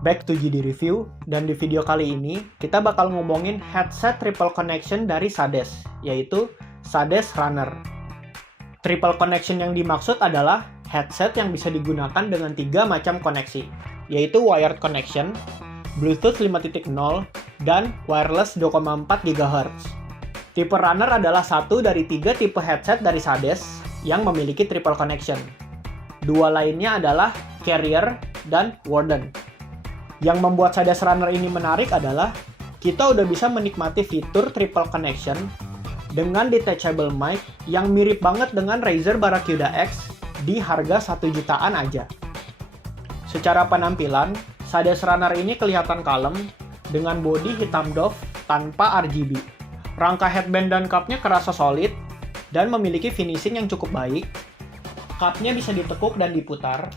Back to GD Review, dan di video kali ini kita bakal ngomongin headset triple connection dari Sades, yaitu Sades Runner. Triple connection yang dimaksud adalah headset yang bisa digunakan dengan 3 macam koneksi, yaitu wired connection, Bluetooth 5.0, dan wireless 2,4 GHz. Tipe Runner adalah satu dari 3 tipe headset dari Sades yang memiliki triple connection. Dua lainnya adalah Carrier dan Warden. Yang membuat Sades Runner ini menarik adalah kita udah bisa menikmati fitur triple connection dengan detachable mic yang mirip banget dengan Razer Barracuda X di harga 1 jutaan aja. Secara penampilan, Sades Runner ini kelihatan kalem dengan bodi hitam doff tanpa RGB. Rangka headband dan cupnya kerasa solid dan memiliki finishing yang cukup baik. Cupnya bisa ditekuk dan diputar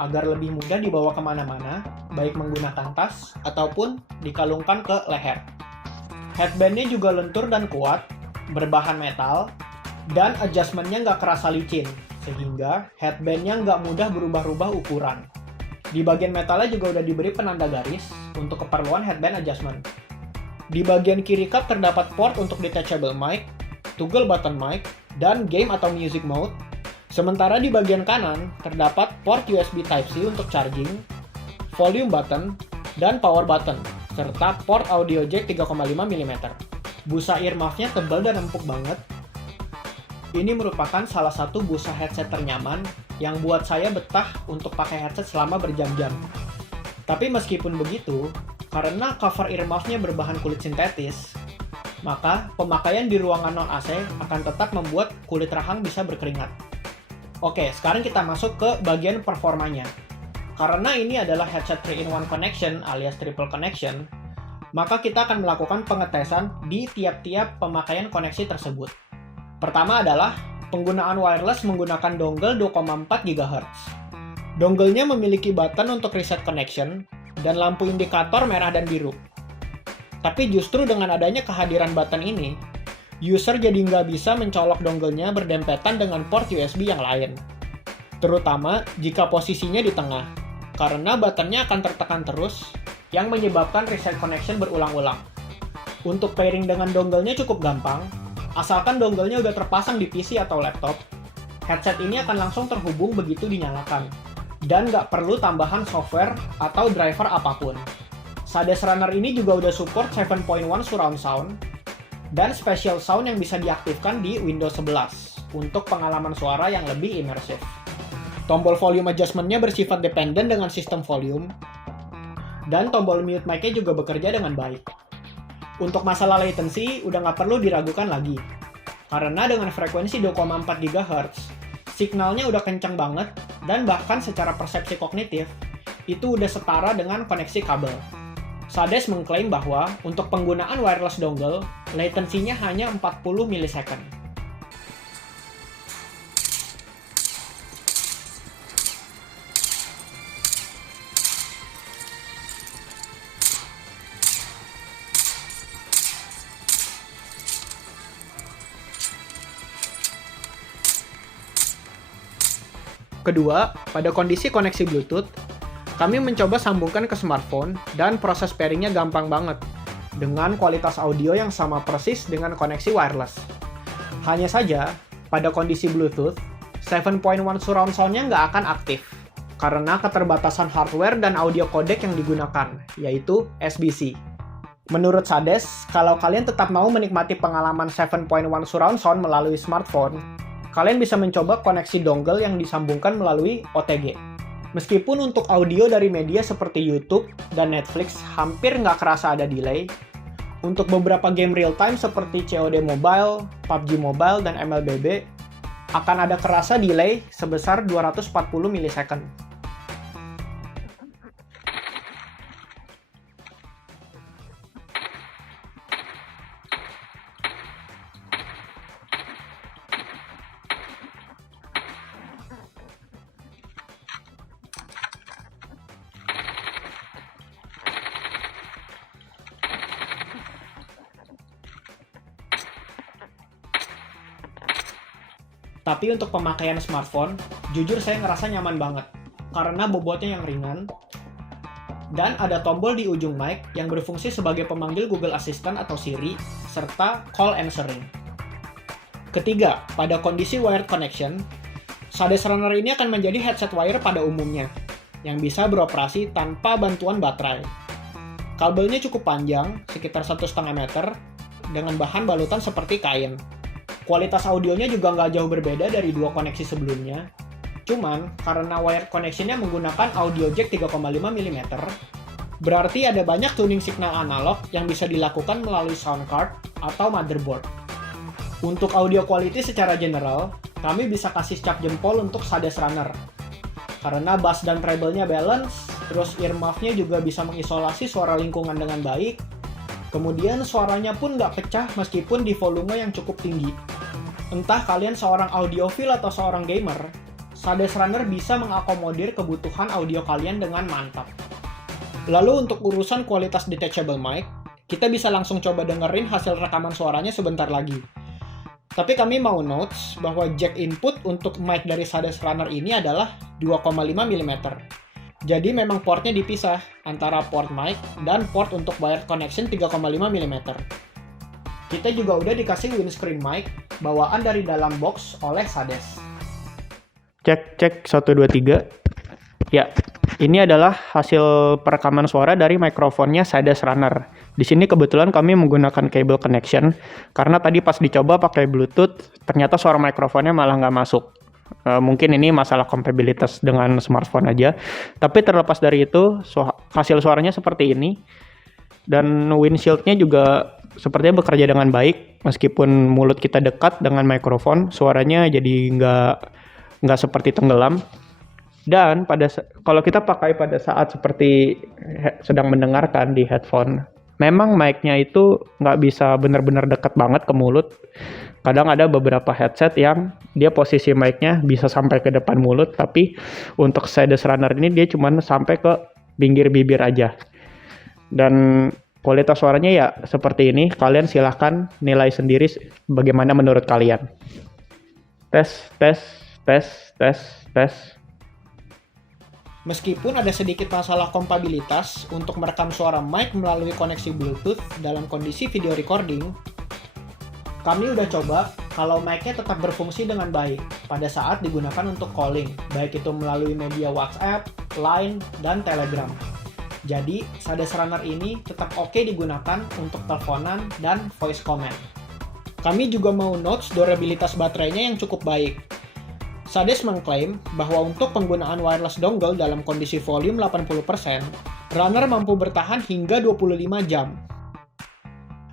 agar lebih mudah dibawa kemana-mana, baik menggunakan tas ataupun dikalungkan ke leher. Headbandnya juga lentur dan kuat, berbahan metal, dan adjustmentnya nggak kerasa licin, sehingga headbandnya nggak mudah berubah-ubah ukuran. Di bagian metalnya juga udah diberi penanda garis untuk keperluan headband adjustment. Di bagian kiri cup terdapat port untuk detachable mic, toggle button mic, dan game atau music mode. Sementara di bagian kanan terdapat port USB Type-C untuk charging, volume button, dan power button, serta port audio jack 3,5 mm. Busa earmuffs-nya tebal dan empuk banget. Ini merupakan salah satu busa headset ternyaman yang buat saya betah untuk pakai headset selama berjam-jam. Tapi meskipun begitu, karena cover earmuffs-nya berbahan kulit sintetis, maka pemakaian di ruangan non-AC akan tetap membuat kulit rahang bisa berkeringat. Oke, sekarang kita masuk ke bagian performanya. Karena ini adalah headset 3-in-1 connection alias triple connection, maka kita akan melakukan pengetesan di tiap-tiap pemakaian koneksi tersebut. Pertama adalah penggunaan wireless menggunakan dongle 2,4 GHz. Dongle-nya memiliki button untuk reset connection dan lampu indikator merah dan biru. Tapi justru dengan adanya kehadiran button ini, user jadi nggak bisa mencolok dongle-nya berdempetan dengan port USB yang lain. Terutama jika posisinya di tengah, karena button-nya akan tertekan terus, yang menyebabkan reset connection berulang-ulang. Untuk pairing dengan dongle-nya cukup gampang, asalkan dongle-nya udah terpasang di PC atau laptop, headset ini akan langsung terhubung begitu dinyalakan, dan nggak perlu tambahan software atau driver apapun. Sades Runner ini juga udah support 7.1 surround sound, dan special sound yang bisa diaktifkan di Windows 11 untuk pengalaman suara yang lebih imersif. Tombol volume adjustment-nya bersifat dependen dengan sistem volume, dan tombol mute mic-nya juga bekerja dengan baik. Untuk masalah latency, udah nggak perlu diragukan lagi, karena dengan frekuensi 2,4 GHz, signalnya udah kencang banget, dan bahkan secara persepsi kognitif, itu udah setara dengan koneksi kabel. Sades mengklaim bahwa untuk penggunaan wireless dongle, latensinya hanya 40 milisecond. Kedua, pada kondisi koneksi Bluetooth, kami mencoba sambungkan ke smartphone dan proses pairingnya gampang banget dengan kualitas audio yang sama persis dengan koneksi wireless. Hanya saja, pada kondisi Bluetooth, 7.1 surround sound-nya nggak akan aktif karena keterbatasan hardware dan audio codec yang digunakan, yaitu SBC. Menurut Sades, kalau kalian tetap mau menikmati pengalaman 7.1 surround sound melalui smartphone, kalian bisa mencoba koneksi dongle yang disambungkan melalui OTG. Meskipun untuk audio dari media seperti YouTube dan Netflix hampir nggak kerasa ada delay, untuk beberapa game real time seperti COD Mobile, PUBG Mobile, dan MLBB, akan ada kerasa delay sebesar 240 milisecond. Tapi untuk pemakaian smartphone, jujur saya ngerasa nyaman banget. Karena bobotnya yang ringan, dan ada tombol di ujung mic yang berfungsi sebagai pemanggil Google Assistant atau Siri, serta call answering. Ketiga, pada kondisi wired connection, Sades Runner ini akan menjadi headset wire pada umumnya, yang bisa beroperasi tanpa bantuan baterai. Kabelnya cukup panjang, sekitar 1,5 meter, dengan bahan balutan seperti kain. Kualitas audionya juga nggak jauh berbeda dari dua koneksi sebelumnya. Cuman, karena wired connection-nya menggunakan audio jack 3,5 mm, berarti ada banyak tuning signal analog yang bisa dilakukan melalui sound card atau motherboard. Untuk audio quality secara general, kami bisa kasih cap jempol untuk Sades Runner. Karena bass dan treble-nya balance, terus earmuff-nya juga bisa mengisolasi suara lingkungan dengan baik, kemudian suaranya pun nggak pecah meskipun di volume yang cukup tinggi. Entah kalian seorang audiophile atau seorang gamer, Sades Runner bisa mengakomodir kebutuhan audio kalian dengan mantap. Lalu untuk urusan kualitas detachable mic, kita bisa langsung coba dengerin hasil rekaman suaranya sebentar lagi. Tapi kami mau notes bahwa jack input untuk mic dari Sades Runner ini adalah 2,5 mm. Jadi memang portnya dipisah antara port mic dan port untuk wired connection 3,5 mm. Kita juga udah dikasih windscreen mic bawaan dari dalam box oleh Sades. Cek 1 2 3. Ya, ini adalah hasil perekaman suara dari mikrofonnya Sades Runner. Di sini kebetulan kami menggunakan cable connection karena tadi pas dicoba pakai Bluetooth ternyata suara mikrofonnya malah nggak masuk. Mungkin ini masalah kompatibilitas dengan smartphone aja. Tapi terlepas dari itu, hasil suaranya seperti ini. Dan windshield-nya juga sepertinya bekerja dengan baik. Meskipun mulut kita dekat dengan mikrofon, suaranya jadi nggak seperti tenggelam. Dan kalau kita pakai pada saat seperti sedang mendengarkan di headphone, memang mic-nya itu nggak bisa benar-benar dekat banget ke mulut. Kadang ada beberapa headset yang dia posisi mic-nya bisa sampai ke depan mulut, tapi untuk Sades Runner ini dia cuma sampai ke pinggir bibir aja. Dan kualitas suaranya ya seperti ini. Kalian silahkan nilai sendiri bagaimana menurut kalian. Tes. Meskipun ada sedikit masalah kompatibilitas untuk merekam suara mic melalui koneksi Bluetooth dalam kondisi video recording, kami udah coba kalau mic-nya tetap berfungsi dengan baik pada saat digunakan untuk calling, baik itu melalui media WhatsApp, Line, dan Telegram. Jadi, Sades Runner ini tetap oke digunakan untuk teleponan dan voice command. Kami juga mau notes durabilitas baterainya yang cukup baik. Sades mengklaim bahwa untuk penggunaan wireless dongle dalam kondisi volume 80%, Runner mampu bertahan hingga 25 jam.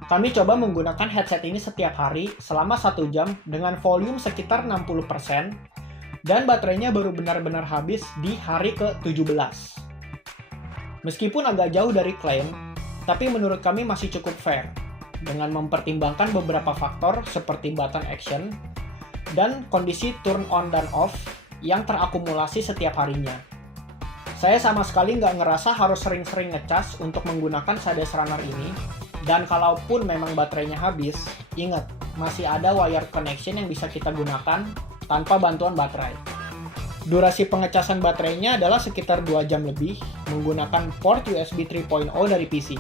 Kami coba menggunakan headset ini setiap hari selama 1 jam dengan volume sekitar 60%, dan baterainya baru benar-benar habis di hari ke-17. Meskipun agak jauh dari klaim, tapi menurut kami masih cukup fair, dengan mempertimbangkan beberapa faktor seperti button action, dan kondisi turn on dan off yang terakumulasi setiap harinya. Saya sama sekali nggak ngerasa harus sering-sering ngecas untuk menggunakan Sades Runner ini, dan kalaupun memang baterainya habis, ingat, masih ada wired connection yang bisa kita gunakan tanpa bantuan baterai. Durasi pengecasan baterainya adalah sekitar 2 jam lebih menggunakan port USB 3.0 dari PC.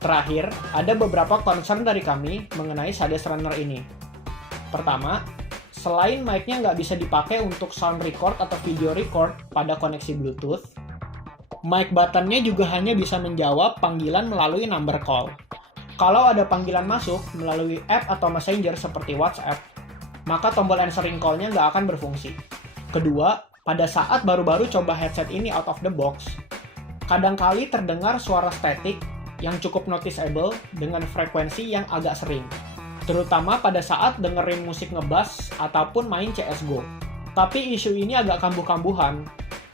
Terakhir, ada beberapa concern dari kami mengenai Sades Runner ini. Pertama, selain mic-nya nggak bisa dipakai untuk sound record atau video record pada koneksi Bluetooth, mic button-nya juga hanya bisa menjawab panggilan melalui number call. Kalau ada panggilan masuk melalui app atau messenger seperti WhatsApp, maka tombol answering call-nya nggak akan berfungsi. Kedua, pada saat baru-baru coba headset ini out of the box, kadangkali terdengar suara statik yang cukup noticeable dengan frekuensi yang agak sering, terutama pada saat dengerin musik ngebass ataupun main CSGO. Tapi isu ini agak kambuh-kambuhan,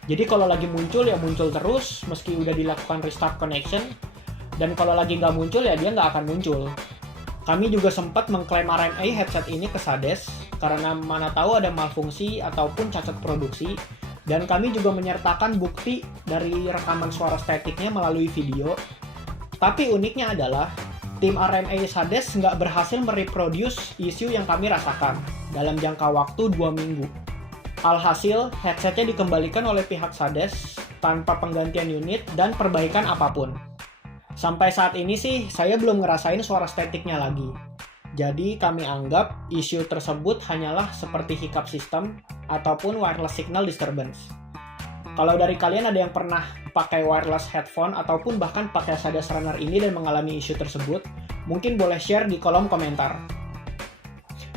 jadi kalau lagi muncul ya muncul terus meski udah dilakukan restart connection, dan kalau lagi nggak muncul ya dia nggak akan muncul. Kami juga sempat mengklaim RMA headset ini ke Sades karena mana tahu ada malfungsi ataupun cacat produksi, dan kami juga menyertakan bukti dari rekaman suara statiknya melalui video. Tapi uniknya adalah tim RMA Sades nggak berhasil mereproduce isu yang kami rasakan dalam jangka waktu 2 minggu. Alhasil, headsetnya dikembalikan oleh pihak Sades tanpa penggantian unit dan perbaikan apapun. Sampai saat ini sih, saya belum ngerasain suara statiknya lagi. Jadi, kami anggap isu tersebut hanyalah seperti hiccup sistem ataupun wireless signal disturbance. Kalau dari kalian ada yang pernah pakai wireless headphone ataupun bahkan pakai Sades Runner ini dan mengalami isu tersebut, mungkin boleh share di kolom komentar.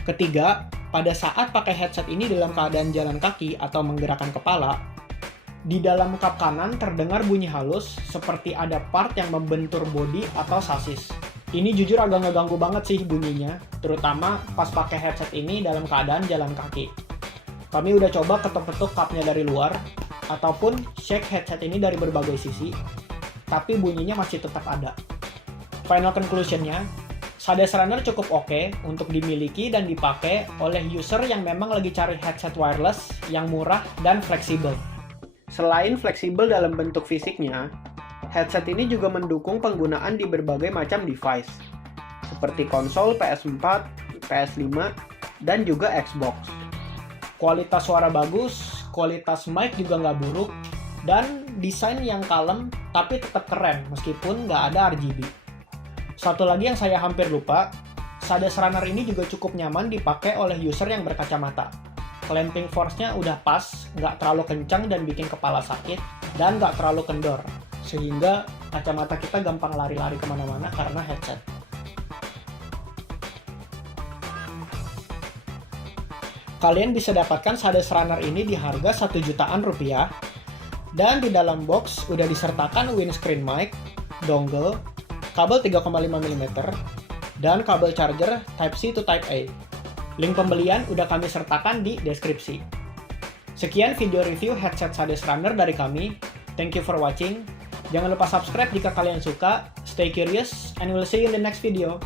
Ketiga, pada saat pakai headset ini dalam keadaan jalan kaki atau menggerakkan kepala, di dalam kap kanan terdengar bunyi halus seperti ada part yang membentur bodi atau sasis. Ini jujur agak ngeganggu banget sih bunyinya, terutama pas pakai headset ini dalam keadaan jalan kaki. Kami udah coba ketuk-ketuk kapnya dari luar, ataupun shake headset ini dari berbagai sisi, tapi bunyinya masih tetap ada. Final conclusion-nya, Sades Runner cukup oke untuk dimiliki dan dipakai oleh user yang memang lagi cari headset wireless yang murah dan fleksibel. Selain fleksibel dalam bentuk fisiknya, headset ini juga mendukung penggunaan di berbagai macam device, seperti konsol PS4, PS5, dan juga Xbox. Kualitas suara bagus, kualitas mic juga nggak buruk, dan desain yang kalem tapi tetap keren meskipun nggak ada RGB. Satu lagi yang saya hampir lupa, Sades Runner ini juga cukup nyaman dipakai oleh user yang berkacamata. Clamping force-nya udah pas, nggak terlalu kencang dan bikin kepala sakit, dan nggak terlalu kendor, sehingga kacamata kita gampang lari-lari kemana-mana karena headset. Kalian bisa dapatkan Sades Runner ini di harga 1 jutaan rupiah, dan di dalam box udah disertakan windscreen mic, dongle, kabel 3,5 mm, dan kabel charger Type-C to Type-A. Link pembelian udah kami sertakan di deskripsi. Sekian video review headset Sades Runner dari kami. Thank you for watching. Jangan lupa subscribe jika kalian suka. Stay curious, and we'll see you in the next video.